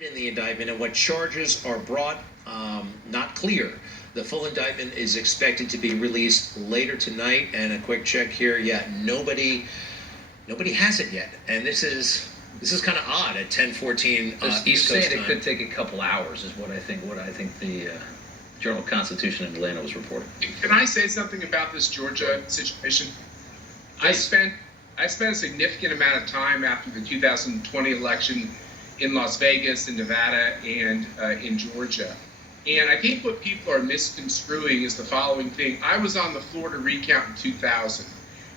In the indictment and what charges are brought, not clear. The full indictment is expected to be released later tonight. And a quick check here, nobody has it yet. And this is kind of odd at 10:14 East Coast time. It could take a couple hours, is what I think the Journal-Constitution in Atlanta was reporting. Can I say something about this Georgia situation? I spent a significant amount of time after the 2020 election in Las Vegas, in Nevada, and in Georgia. And I think what people are misconstruing is the following thing. I was on the Florida recount in 2000,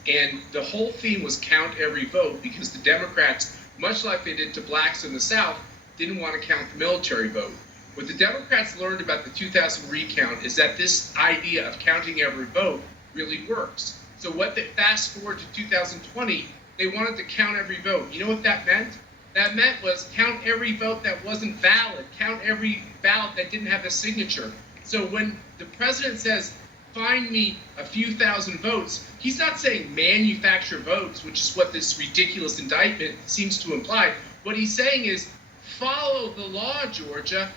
and the whole theme was count every vote, because the Democrats, much like they did to blacks in the South, didn't want to count the military vote. What the Democrats learned about the 2000 recount is that this idea of counting every vote really works. So what they fast forward to 2020, they wanted to count every vote. You know what that meant? That meant was count every vote that wasn't valid, count every ballot that didn't have a signature. So when the president says, find me a few thousand votes, he's not saying manufacture votes, which is what this ridiculous indictment seems to imply. What he's saying is follow the law, Georgia.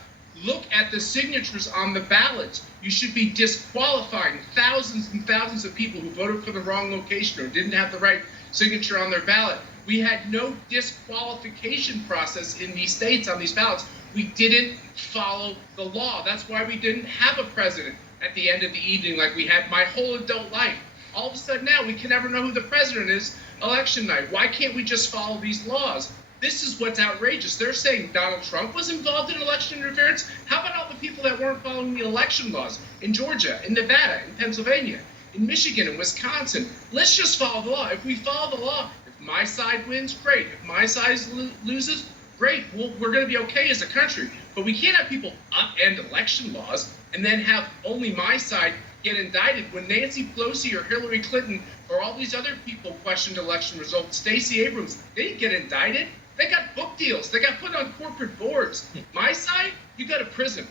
Look at the signatures on the ballots. You should be disqualifying thousands and thousands of people who voted for the wrong location or didn't have the right signature on their ballot. We had no disqualification process in these states on these ballots. We didn't follow the law. That's why we didn't have a president at the end of the evening like we had my whole adult life. All of a sudden now we can never know who the president is election night. Why can't we just follow these laws? This is what's outrageous. They're saying Donald Trump was involved in election interference. How about all the people that weren't following the election laws in Georgia, in Nevada, in Pennsylvania, in Michigan, in Wisconsin? Let's just follow the law. If we follow the law, if my side wins, great. If my side loses, great. We're going to be okay as a country. But we can't have people upend election laws and then have only my side get indicted. When Nancy Pelosi or Hillary Clinton or all these other people questioned election results, Stacey Abrams, they didn't get indicted. They got book deals. They got put on corporate boards. My side, you go to prison.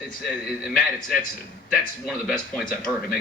Matt, that's one of the best points I've heard. It makes